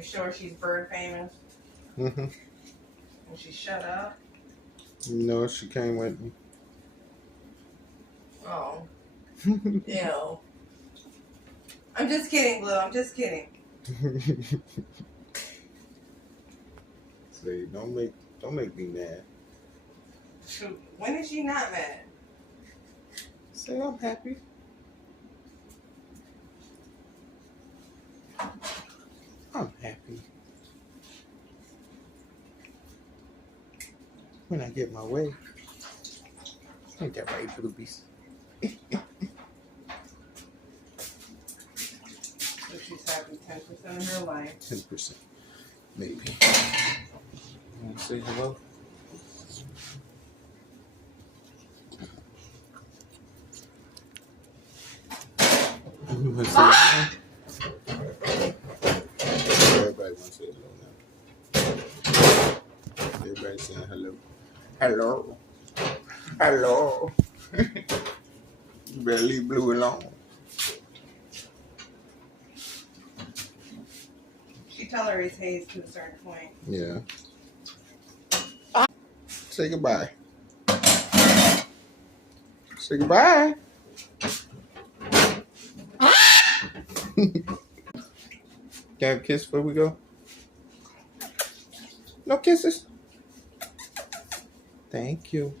You sure she's bird famous? Mm-hmm. And she shut up? No, she came with me. Oh. Ew. I'm just kidding, Blue. I'm just kidding. Say, don't make me mad. When is she not mad? Say I'm happy. I'm happy. When I get my way. Ain't that right, BlueBee? So she's happy 10% of her life. 10%. Maybe. You want to say hello? You want to say hello? Everybody wants to say hello now. Everybody saying hello. Hello. Hello. You better leave Blue alone. She tolerates Hayes to a certain point. Yeah. Say goodbye. Say goodbye. Can I have a kiss before we go? No kisses? Thank you.